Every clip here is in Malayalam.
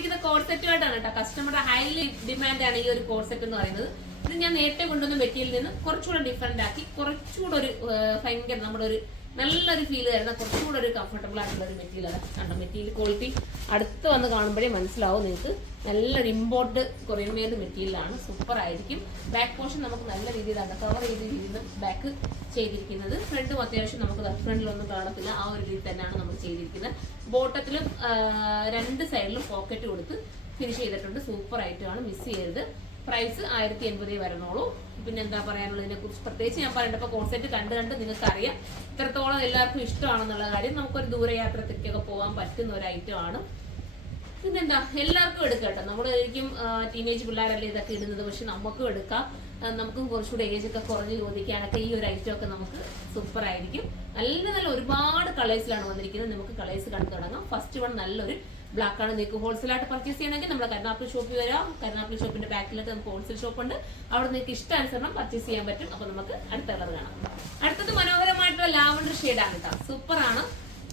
വന്നിരിക്കുന്ന കോഡ് സെറ്റുമായിട്ടാണ് കേട്ടോ. കസ്റ്റമറുടെ ഹൈലി ഡിമാൻഡ് ആണ് ഈ ഒരു കോഡ് സെറ്റ് എന്ന് പറയുന്നത്. ഇത് ഞാൻ നേരത്തെ കൊണ്ടുവന്ന മെറ്റീരിയലിൽ നിന്ന് കുറച്ചുകൂടെ ഡിഫറെന്റ് ആക്കി, കുറച്ചുകൂടെ ഒരു ഭയങ്കര നമ്മുടെ ഒരു നല്ലൊരു ഫീൽ തരുന്ന കുറച്ചുകൂടെ ഒരു കംഫർട്ടബിൾ ആയിട്ടുള്ള ഒരു മെറ്റീരിയൽ ആണ് കണ്ടോ. മെറ്റീരിയൽ ക്വാളിറ്റി അടുത്ത് വന്ന് കാണുമ്പോഴേ മനസ്സിലാവും നിങ്ങൾക്ക്. നല്ലൊരു ഇമ്പോർട്ട് കൊറിയൻ മെയ്ഡ് മെറ്റീരിയലാണ്, സൂപ്പർ ആയിരിക്കും. ബാക്ക് പോർഷൻ നമുക്ക് നല്ല രീതിയിലാണ് കവർ ചെയ്ത രീതിയിൽ ബാക്ക് ചെയ്തിരിക്കുന്നത്. ഫ്രണ്ടും അത്യാവശ്യം നമുക്ക് ഫ്രണ്ടിലൊന്നും കാണത്തില്ല, ആ ഒരു രീതി തന്നെയാണ് നമ്മൾ ചെയ്തിരിക്കുന്നത്. ബോട്ടത്തിലും രണ്ട് സൈഡിലും പോക്കറ്റ് കൊടുത്ത് ഫിനിഷ് ചെയ്തിട്ടുണ്ട്. സൂപ്പർ ആയിട്ടാണ്, മിസ് ചെയ്യരുത്. പ്രൈസ് 1080 വരണോളൂ. പിന്നെ എന്താ പറയാനുള്ളതിനെ കുറിച്ച് പ്രത്യേകിച്ച് ഞാൻ പറയേണ്ടപ്പോൾ കോൺസെപ്റ്റ് കണ്ട് നിങ്ങൾക്ക് അറിയാം ഇത്രത്തോളം എല്ലാവർക്കും ഇഷ്ടമാണെന്നുള്ള കാര്യം. നമുക്കൊരു ദൂരയാത്രക്കൊക്കെ പോകാൻ പറ്റുന്ന ഒരു ഐറ്റം ആണ്. പിന്നെന്താ എല്ലാവർക്കും എടുക്കാം കേട്ടോ. നമ്മളായിരിക്കും ടീനേജ് പിള്ളേരല്ലേ ഇതൊക്കെ ഇടുന്നത്, പക്ഷെ നമുക്കും എടുക്കാം. നമുക്കും കുറച്ചുകൂടെ ഏജ് ഒക്കെ കുറഞ്ഞ് ചോദിക്കാനൊക്കെ ഈ ഒരു ഐറ്റം ഒക്കെ നമുക്ക് സൂപ്പർ ആയിരിക്കും. നല്ല നല്ല ഒരുപാട് കളേഴ്സിലാണ് വന്നിരിക്കുന്നത്. നമുക്ക് കളേഴ്സ് കണ്ടു തുടങ്ങാം. ഫസ്റ്റ് വൺ നല്ലൊരു ബ്ലാക്ക് ആണ്. നിങ്ങൾക്ക് ഹോൾസെയിലായിട്ട് പർച്ചേസ് ചെയ്യണമെങ്കിൽ നമ്മുടെ കരുനാഗപ്പള്ളി ഷോപ്പിൽ വരാം. കരുനാഗപ്പള്ളി ഷോപ്പിന്റെ ബാക്കിലായിട്ട് നമുക്ക് ഹോൾസെയിൽ ഷോപ്പ് ഉണ്ട്. അവിടെ നിങ്ങൾക്ക് ഇഷ്ടാനുസരണം പർച്ചേസ് ചെയ്യാൻ പറ്റും. അപ്പൊ നമുക്ക് അടുത്ത കളർ കാണാം. അടുത്തത് മനോഹരമായിട്ടുള്ള ലാവണ്ടർ ഷെയ്ഡാണ് കേട്ടോ. സൂപ്പർ ആണ്,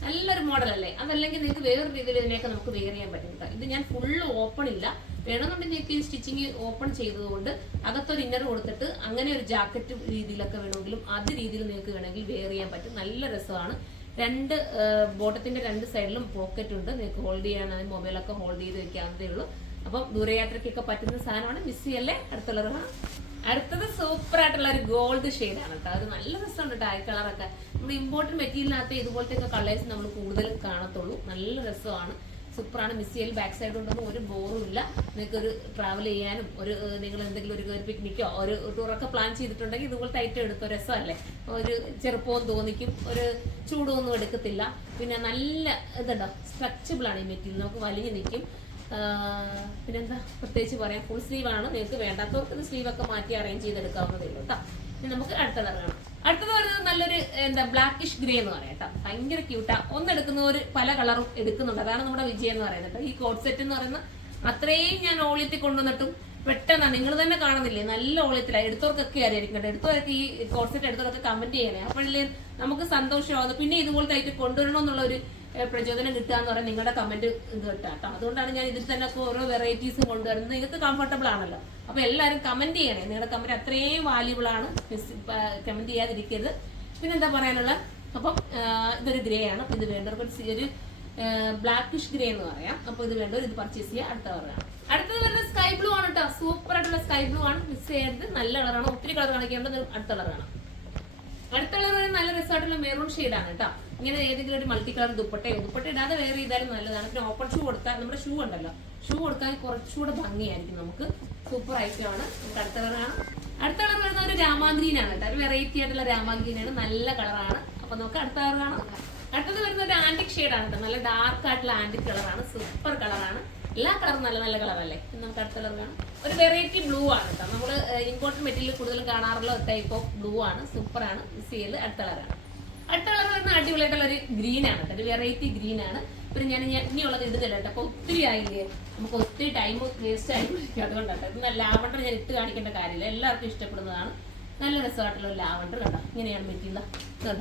നല്ലൊരു മോഡൽ അല്ലേ. അതല്ലെങ്കിൽ നിങ്ങൾക്ക് വേറൊരു രീതിയിൽ ഇതിനെയൊക്കെ നമുക്ക് വെയർ ചെയ്യാൻ പറ്റും കേട്ടോ. ഇത് ഞാൻ ഫുള്ള് ഓപ്പൺ ഇല്ല, വേണമെന്നുണ്ടെങ്കിൽ നിങ്ങൾക്ക് ഈ സ്റ്റിച്ചിങ് ഓപ്പൺ ചെയ്തതുകൊണ്ട് അകത്തൊരു ഇന്നർ കൊടുത്തിട്ട് അങ്ങനെ ഒരു ജാക്കറ്റ് രീതിയിലൊക്കെ വേണമെങ്കിലും അത് രീതിയിൽ നിങ്ങൾക്ക് വേണമെങ്കിൽ വെയർ ചെയ്യാൻ പറ്റും. നല്ല രസമാണ്. രണ്ട് ബോട്ടത്തിന്റെ രണ്ട് സൈഡിലും പോക്കറ്റ് ഉണ്ട്. നിങ്ങൾക്ക് ഹോൾഡ് ചെയ്യാൻ മൊബൈലൊക്കെ ഹോൾഡ് ചെയ്ത് വെക്കാവുന്നതേ ഉള്ളൂ. അപ്പം ദൂരയാത്രയ്ക്കൊക്കെ പറ്റുന്ന സാധനമാണ്, മിസ് ചെയ്യല്ലേ. അടുത്തുള്ള കാണാം. അടുത്തത് സൂപ്പർ ആയിട്ടുള്ള ഒരു ഗോൾഡ് ഷെയ്ഡാണ് കേട്ടോ. അത് നല്ല രസമുണ്ട് കേട്ടോ. ഈ കളറൊക്കെ നമ്മുടെ ഇമ്പോർട്ടന്റ് മെറ്റീരിയലിനകത്ത് ഇതുപോലത്തെ കളേഴ്സ് നമ്മൾ കൂടുതൽ കാണത്തുള്ളൂ. നല്ല രസമാണ്, സൂപ്പറാണ്. മിസ് ചെയ്യൽ ബാക്ക് സൈഡ് ഉണ്ടെന്നും ഒരു ബോറും ഇല്ല. നിങ്ങൾക്കൊരു ട്രാവൽ ചെയ്യാനും ഒരു നിങ്ങൾ എന്തെങ്കിലും ഒരു പിക്നിക്കോ ഒരു ടൂറൊക്കെ പ്ലാൻ ചെയ്തിട്ടുണ്ടെങ്കിൽ ഇതുപോലത്തെ ഐറ്റം എടുത്തോ. രസമല്ലേ, ഒരു ചെറുപ്പവും തോന്നിക്കും, ഒരു ചൂടൊന്നും എടുക്കത്തില്ല. പിന്നെ നല്ല ഇതുണ്ടോ, സ്ട്രെച്ചബിൾ ആണ് ഈ മെറ്റീരിയൽ, നമുക്ക് വലിഞ്ഞു നിൽക്കും. പിന്നെന്താ പ്രത്യേകിച്ച് പറയാം, ഫുൾ സ്ലീവ് ആണ്. നിങ്ങൾക്ക് വേണ്ടാത്തവർക്ക് ഇത് സ്ലീവ് ഒക്കെ മാറ്റി അറേഞ്ച് ചെയ്തെടുക്കാവുന്നതേ ഉള്ളൂ കേട്ടോ. ഇനി നമുക്ക് അടുത്ത കളർ കാണാം. അടുത്തത് പറയുന്നത് നല്ലൊരു എന്താ ബ്ലാക്കിഷ് ഗ്രേ എന്ന് പറയാം കേട്ടോ. ഭയങ്കര ക്യൂട്ടാ. ഒന്നെടുക്കുന്നവർ പല കളറും എടുക്കുന്നുണ്ട്, അതാണ് നമ്മുടെ വിജയം എന്ന് പറയുന്നത്. ഈ കോഡ് സെറ്റ് എന്ന് പറയുന്ന അത്രയും ഞാൻ ഓളിയത്തിൽ കൊണ്ടുവന്നിട്ടും പെട്ടെന്നാണ് നിങ്ങൾ തന്നെ കാണുന്നില്ലേ, നല്ല ഓളിയത്തിലാണ്. എടുത്തവർക്കൊക്കെ അറിയായിരിക്കും കേട്ടോ. എടുത്തവർക്ക് ഈ കോഡ് സെറ്റ് എടുത്തവരൊക്കെ കമന്റ് ചെയ്യണേ, അപ്പോഴല്ലേ നമുക്ക് സന്തോഷമാകുന്നു. പിന്നെ ഇതുപോലത്തെ ആയിട്ട് കൊണ്ടുവരണമെന്നുള്ള ഒരു പ്രചോദനം കിട്ടുക എന്ന് പറയാൻ നിങ്ങളുടെ കമന്റ് ഇത് കേട്ടോ. അതുകൊണ്ടാണ് ഞാൻ ഇതിൽ തന്നെ ഓരോ വെറൈറ്റീസും കൊണ്ടുവരുന്നത്. നിങ്ങൾക്ക് കംഫർട്ടബിൾ ആണല്ലോ. അപ്പൊ എല്ലാവരും കമന്റ് ചെയ്യണേ, നിങ്ങളുടെ കമന്റ് അത്രയും വാല്യൂബിൾ ആണ്, കമന്റ് ചെയ്യാതിരിക്കരുത്. പിന്നെന്താ പറയാനുള്ള, അപ്പം ഇതൊരു ഗ്രേ ആണ്. ഇത് വേണ്ടവർക്ക് ഒരു ബ്ലാക്കിഷ് ഗ്രേ എന്ന് പറയാം. അപ്പൊ ഇത് വേണ്ടവർ ഇത് പർച്ചേസ് ചെയ്യുക. അടുത്ത കളറാണ്. അടുത്തത് വരുന്നത് സ്കൈ ബ്ലൂ ആണ് കേട്ടോ. സൂപ്പർ ആയിട്ടുള്ള സ്കൈ ബ്ലൂ ആണ്, മിസ് ചെയ്യരുത്. നല്ല കളറാണ്, ഒത്തിരി കളർ കാണിക്കേണ്ടത്. അടുത്ത കളറാണ്. അടുത്ത കളർ നല്ല രസമായിട്ടുള്ള മെറൂൺ ഷെയ്ഡാണ് കേട്ടോ. ഇങ്ങനെ ഏതെങ്കിലും ഒരു മൾട്ടി കളർ ദുപ്പട്ട ഇടാതെ വേറെ ചെയ്താലും നല്ലതാണ്. പിന്നെ ഓപ്പൺ ഷൂ കൊടുത്താൽ, നമ്മുടെ ഷൂ ഉണ്ടല്ലോ, ഷൂ കൊടുത്താൽ കുറച്ചുകൂടെ ഭംഗിയായിരിക്കും നമുക്ക്. സൂപ്പർ ഐറ്റമാണ്. നമുക്ക് അടുത്ത കളറാണ്. അടുത്ത കളർ വരുന്ന ഒരു രാമാഗ്രീൻ ആണ് കേട്ടോ. ഒരു വെറൈറ്റി ആയിട്ടുള്ള രാമാഗ്രീൻ ആണ്, നല്ല കളറാണ്. അപ്പൊ നമുക്ക് അടുത്ത കളർ കാണാം. അടുത്തത് വരുന്ന ഒരു ആന്റിക് ഷെയ്ഡാണ് കേട്ടോ. നല്ല ഡാർക്ക് ആയിട്ടുള്ള ആന്റിക് കളറാണ്, സൂപ്പർ കളറാണ്. എല്ലാ കളറും നല്ല നല്ല കളറല്ലേ. നമുക്ക് അടുത്ത കളർ കാണാം. ഒരു വെറൈറ്റി ബ്ലൂ ആണ് കേട്ടോ. നമ്മൾ ഇമ്പോർട്ടന്റ് മെറ്റീരിയൽ കൂടുതൽ കാണാറുള്ള ടൈപ്പ് ഓഫ് ബ്ലൂ ആണ്, സൂപ്പർ ആണ്. മിസ് ചെയ്യൽ. അടുത്ത കളറാണ്. അടുത്ത കളർ വരുന്ന അടിപൊളിയായിട്ടുള്ള ഒരു ഗ്രീൻ ആണ് കേട്ടോ. ഒരു വെറൈറ്റി ഗ്രീൻ ആണ്. പിന്നെ ഞാൻ ഇനിയുള്ളത് ഇടുന്നില്ല കേട്ടോ. അപ്പൊ ഒത്തിരി ആയില്ലേ, നമുക്ക് ഒത്തിരി ടൈം വേസ്റ്റ് ആയിരിക്കും. അതുകൊണ്ടാണ് ഇത് ലാവണ്ടർ ഞാൻ ഇട്ട് കാണിക്കേണ്ട കാര്യമില്ല, എല്ലാവർക്കും ഇഷ്ടപ്പെടുന്നതാണ്. നല്ല രസമായിട്ടുള്ള ഒരു ലാവണ്ടർ കേട്ടോ. ഇങ്ങനെയാണ് മെറ്റീരിയൽ,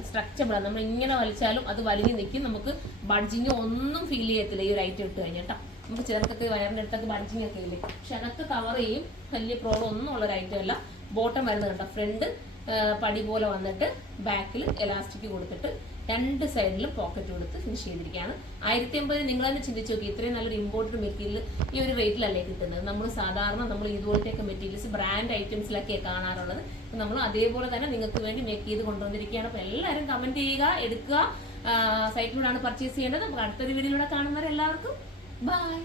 സ്ട്രക്ചബിൾ ആണ്. നമ്മൾ ഇങ്ങനെ വലിച്ചാലും അത് വലിഞ്ഞു നിൽക്കും. നമുക്ക് ബഡ്ജിങ് ഒന്നും ഫീൽ ചെയ്യത്തില്ല ഈ ഒരു ഐറ്റം ഇട്ട് കഴിഞ്ഞാൽ കേട്ടോ. നമുക്ക് ചേർത്തൊക്കെ വയറിന്റെ അടുത്തൊക്കെ ബഡ്ജിങ് ഒക്കെ ഇല്ലേ, പക്ഷെ അതൊക്കെ കവർ ചെയ്യും. വലിയ പ്രോബ്ലം ഒന്നും ഉള്ള ഒരു ഐറ്റം അല്ല. ബോട്ടം വരുന്നത് കേട്ടോ. ഫ്രണ്ട് പടി പോലെ വന്നിട്ട് ബാക്കിൽ എലാസ്റ്റിക് കൊടുത്തിട്ട് രണ്ട് സൈഡിലും പോക്കറ്റ് കൊടുത്ത് ഫിനിഷ് ചെയ്തിരിക്കുകയാണ്. 1080 നിങ്ങൾ തന്നെ ചിന്തിച്ചു നോക്കി, ഇത്രയും നല്ലൊരു ഇമ്പോർട്ടന്റ് മെറ്റീരിയൽ ഈ ഒരു വെയിറ്റിലല്ലേ കിട്ടുന്നത്. നമ്മൾ സാധാരണ നമ്മൾ ഇതുപോലത്തെയൊക്കെ മെറ്റീരിയൽസ് ബ്രാൻഡ് ഐറ്റംസിലൊക്കെയാണ് കാണാറുള്ളത്. നമ്മൾ അതേപോലെ തന്നെ നിങ്ങൾക്ക് വേണ്ടി മേക്ക് ചെയ്ത് കൊണ്ടുവന്നിരിക്കുകയാണ്. അപ്പോൾ എല്ലാവരും കമന്റ് ചെയ്യുക, എടുക്കുക. സൈറ്റിലൂടെയാണ് പർച്ചേസ് ചെയ്യേണ്ടത്. നമുക്ക് അടുത്തൊരു വീഡിയോയിലൂടെ കാണുന്നവരെ എല്ലാവർക്കും ബൈ.